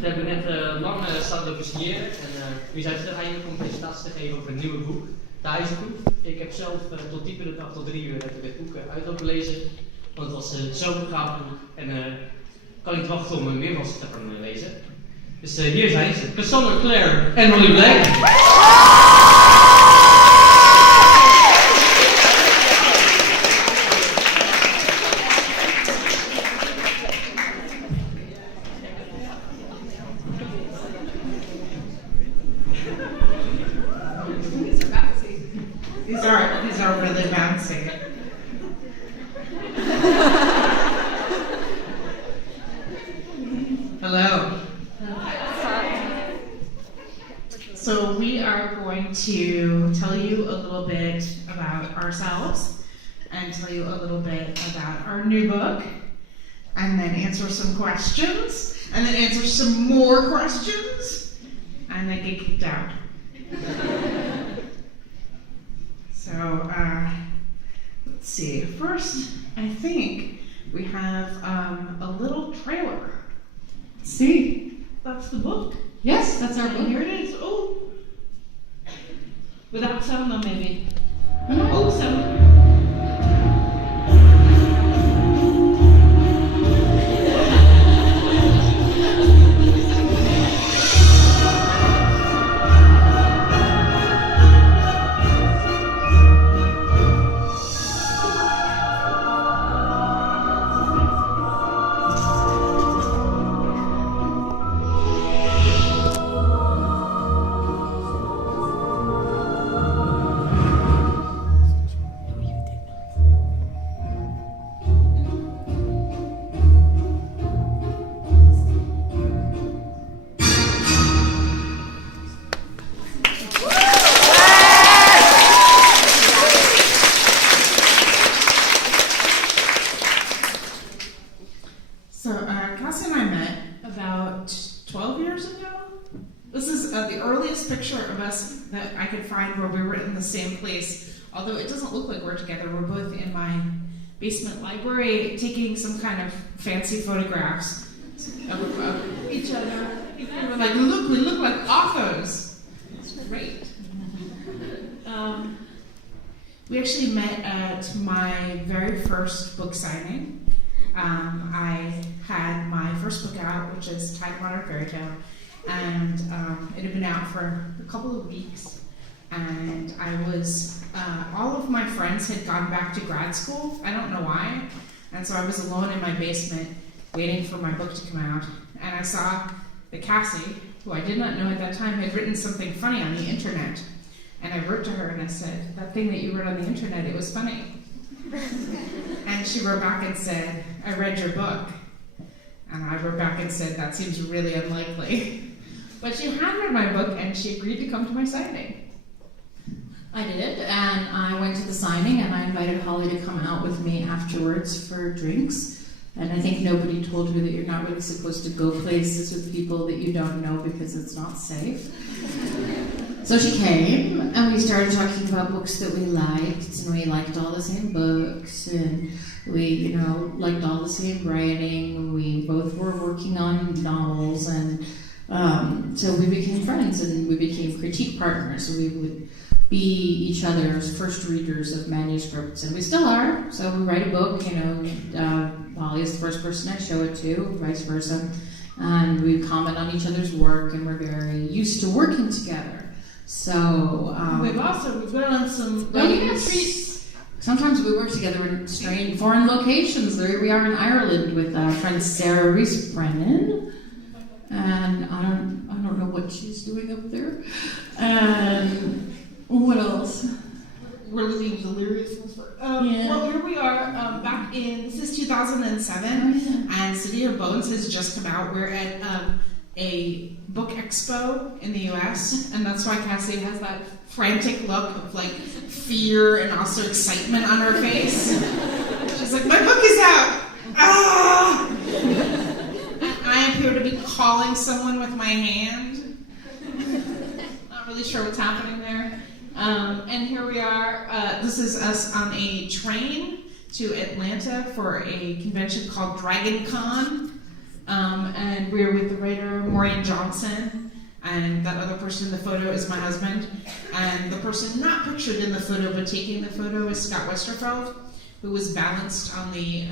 Ze hebben net lang staan lopen signeren en nu zijn ze er eindelijk om een presentatie te geven over een nieuwe boek, Thuisproef. Ik heb zelf tot diep in de dag, tot 3 uur, het boek uit lopen lezen, want het was zo'n gaaf boek en kan niet wachten om meer van te gaan lezen. Dus hier zijn ze, Cassandra Clare en Molly Black. These are really bouncy. Hello. So we are going to tell you a little bit about ourselves and tell you a little bit about our new book and then answer some questions and then answer some more questions and then get kicked out. So, let's see. First, I think we have a little trailer. See? That's the book. Yes, that's our book. Here it is. Oh. Without sound though, maybe. Mm-hmm. Oh, sound. Cassie and I met about 12 years ago. This is the earliest picture of us that I could find where we were in the same place. Although it doesn't look like we're together. We're both in my basement library taking some kind of fancy photographs of each other. We're like, look, we look like authors. It's great. We actually met at my very first book signing. I had my first book out, which is Tide Water Fairy Tale, and it had been out for a couple of weeks, and I was, all of my friends had gone back to grad school, I don't know why, and so I was alone in my basement waiting for my book to come out, and I saw that Cassie, who I did not know at that time, had written something funny on the internet, and I wrote to her and I said, that thing that you wrote on the internet, it was funny. And she wrote back and said, I read your book. And I wrote back and said, that seems really unlikely. But she had read my book and she agreed to come to my signing. I did, and I went to the signing and I invited Holly to come out with me afterwards for drinks. And I think nobody told her that you're not really supposed to go places with people that you don't know because it's not safe. So she came, and we started talking about books that we liked, and we liked all the same books, and we, liked all the same writing. We both were working on novels, and so we became friends, and we became critique partners. So we would be each other's first readers of manuscripts, and we still are. So we write a book, Holly is the first person I show it to, vice versa, and we comment on each other's work, and we're very used to working together. So we've been on some retreats. Sometimes we work together in strange foreign locations. There we are in Ireland with our friend Sarah Reese Brennan, and I don't know what she's doing up there. And what else? We're living in deliriousness. Well, here we are back in, this is 2007, and City of Bones has just come out. We're at a book expo in the US, and that's why Cassie has that frantic look of like fear and also excitement on her face. She's like, my book is out! Ah! I appear to be calling someone with my hand. Not really sure what's happening there. And here we are. This is us on a train to Atlanta for a convention called Dragon Con. And we're with the writer Maureen Johnson, and that other person in the photo is my husband. And the person not pictured in the photo but taking the photo is Scott Westerfeld, who was balanced on the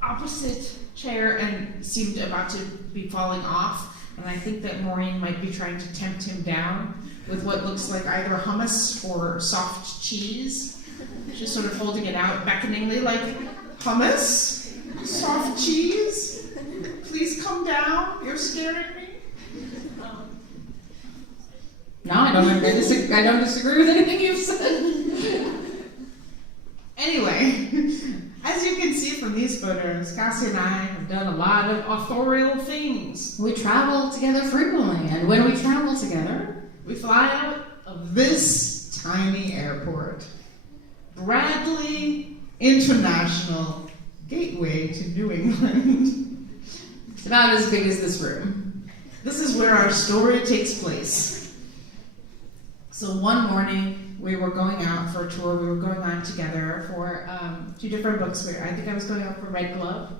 opposite chair and seemed about to be falling off. And I think that Maureen might be trying to tempt him down with what looks like either hummus or soft cheese. She's sort of holding it out beckoningly, like, hummus? Soft cheese? Please come down. You're scaring me. No, I don't disagree with anything you've said. Anyway, as you can see from these photos, Cassie and I have done a lot of authorial things. We travel together frequently, and when we travel together, we fly out of this tiny airport, Bradley International Gateway to New England. It's about as big as this room. This is where our story takes place. So one morning, we were going out for a tour. We were going on together for 2 different books. I think I was going out for Red Glove.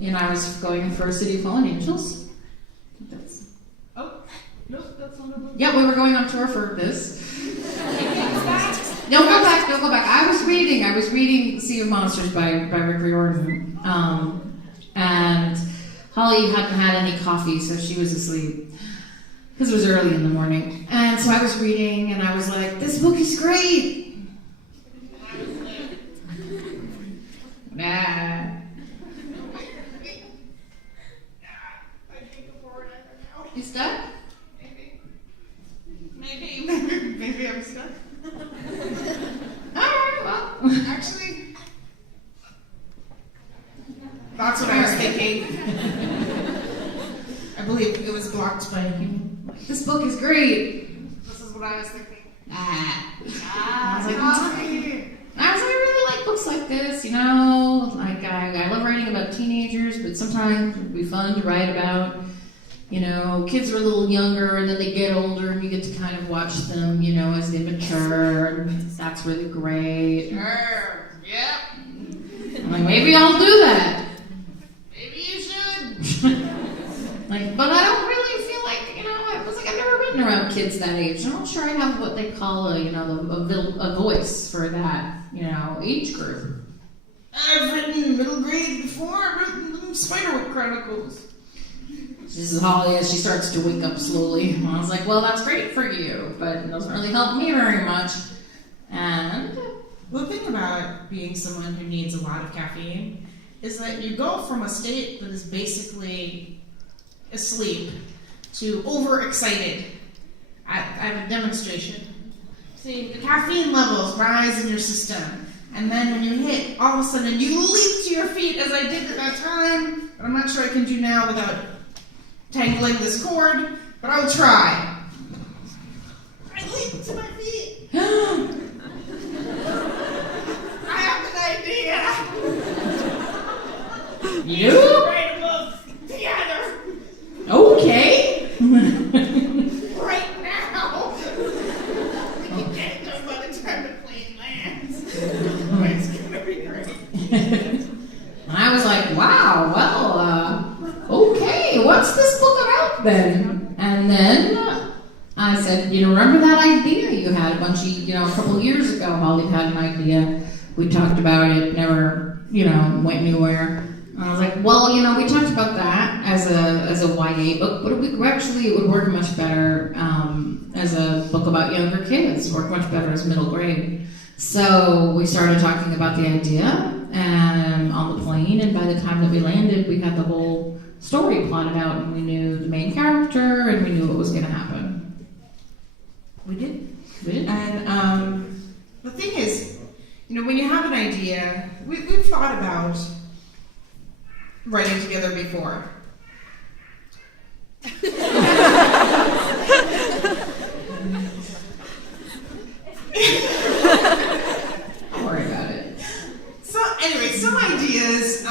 And I was going for City of Fallen Angels. No, that's not a book. Yeah, we were going on tour for this. Don't go back. I was reading Sea of Monsters by Rick Riordan. And Holly hadn't had any coffee, so she was asleep. Because it was early in the morning. And so I was reading, and I was like, this book is great. Nah. You stuck? Maybe I'm stuck. Alright, well. Actually, that's what I was thinking. I believe it was blocked by him. This book is great. This is what I was thinking. I was like, I really like books like this, you know. Like, I love writing about teenagers, but sometimes it would be fun to write about, you know, kids are a little younger and then they get older and you get to kind of watch them, you know, as they mature. And that's really great. Sure. Yep. I'm like, maybe I'll do that. Maybe you should. Like, but I don't really feel like, you know, I've never written around kids that age. I'm not sure I have what they call a voice for that, you know, age group. I've written middle grade before. I've written Spiderwick Chronicles. This is Holly as she starts to wake up slowly. And I was like, well, that's great for you, but it doesn't really help me very much. And the thing about being someone who needs a lot of caffeine is that you go from a state that is basically asleep to overexcited at a demonstration. See, the caffeine levels rise in your system, and then when you hit, all of a sudden you leap to your feet as I did at that time, but I'm not sure I can do now without tangling this cord, but I'll try. I leap to my feet. I have an idea. you? Write a book together. Okay. Right now. We can get it done by the time the plane lands. It's gonna be great. And I was like, wow, well, okay, what's this book about then? And then I said, you know, remember that idea you had a couple years ago, Holly had an idea. We talked about it, never, you know, went anywhere. And I was like, well, you know, we talked about that as a YA book, but it would work much better as a book about younger kids, work much better as middle grade. So we started talking about the idea and on the plane, and by the time that we landed, we had the whole story plotted out, and we knew the main character, and we knew what was going to happen. We did. We did. And the thing is, you know, when you have an idea, we've thought about writing together before. Don't worry about it. So anyway, some ideas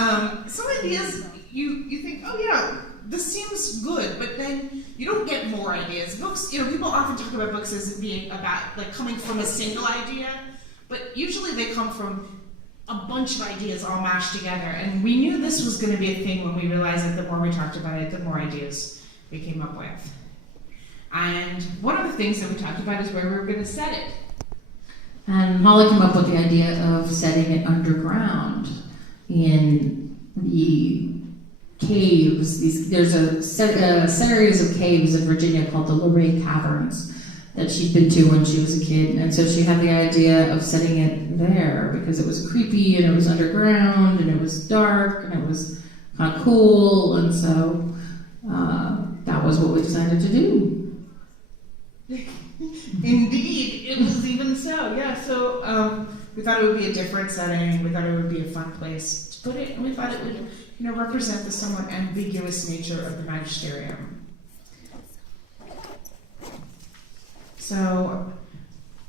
you think, oh yeah, this seems good, but then you don't get more ideas. Books, you know, people often talk about books as being about like coming from a single idea, but usually they come from a bunch of ideas all mashed together. And we knew this was going to be a thing when we realized that the more we talked about it, the more ideas we came up with. And one of the things that we talked about is where we were going to set it. And Holly came up with the idea of setting it underground in the caves. There's a series of caves in Virginia called the Luray Caverns that she'd been to when she was a kid, and so she had the idea of setting it there because it was creepy and it was underground and it was dark and it was kind of cool, and so that was what we decided to do. Indeed, it was even so. Yeah, so we thought it would be a different setting. We thought it would be a fun place to put it, and we thought it would, represent the somewhat ambiguous nature of the magisterium. So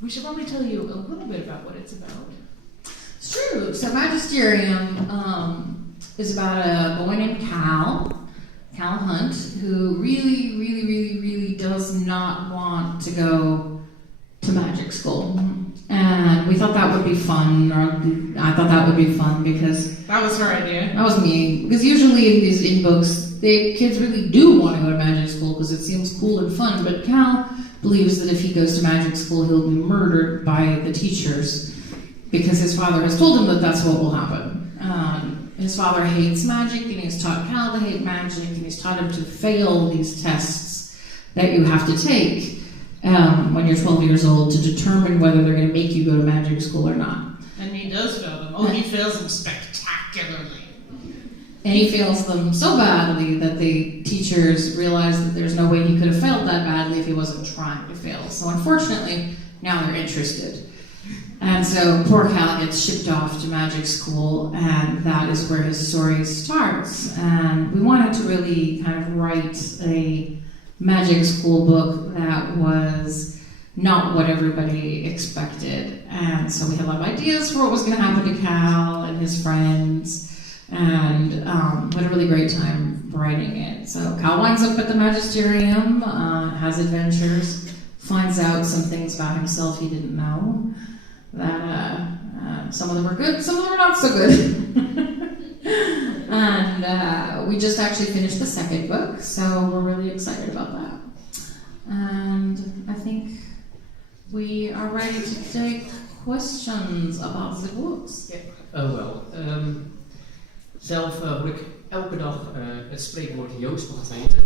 we should probably tell you a little bit about what it's about. It's true. So Magisterium is about a boy named Cal Hunt, who really does not want to go to magic school. And we thought that would be fun, or I thought that would be fun because... That was her idea. That was me. Because usually in books, kids really do want to go to magic school because it seems cool and fun, but Cal believes that if he goes to magic school, he'll be murdered by the teachers because his father has told him that that's what will happen. His father hates magic, and he's taught Cal to hate magic, and he's taught him to fail these tests that you have to take when you're 12 years old to determine whether they're going to make you go to magic school or not. And he does fail them. Oh, he fails them spectacularly. And he fails them so badly that the teachers realize that there's no way he could have failed that badly if he wasn't trying to fail. So unfortunately, now they're interested. And so poor Cal gets shipped off to magic school, and that is where his story starts. And we wanted to really kind of write a magic school book that was not what everybody expected. And so we had a lot of ideas for what was going to happen to Cal and his friends, and we had a really great time writing it. So Cal winds up at the Magisterium, has adventures, finds out some things about himself he didn't know, that some of them were good, some of them were not so good. And we just actually finished the second book, so we're really excited about that. And I think we are ready to take questions about the books. Oh wel. Zelf word ik elke dag het spreekwoord Joost mag weten.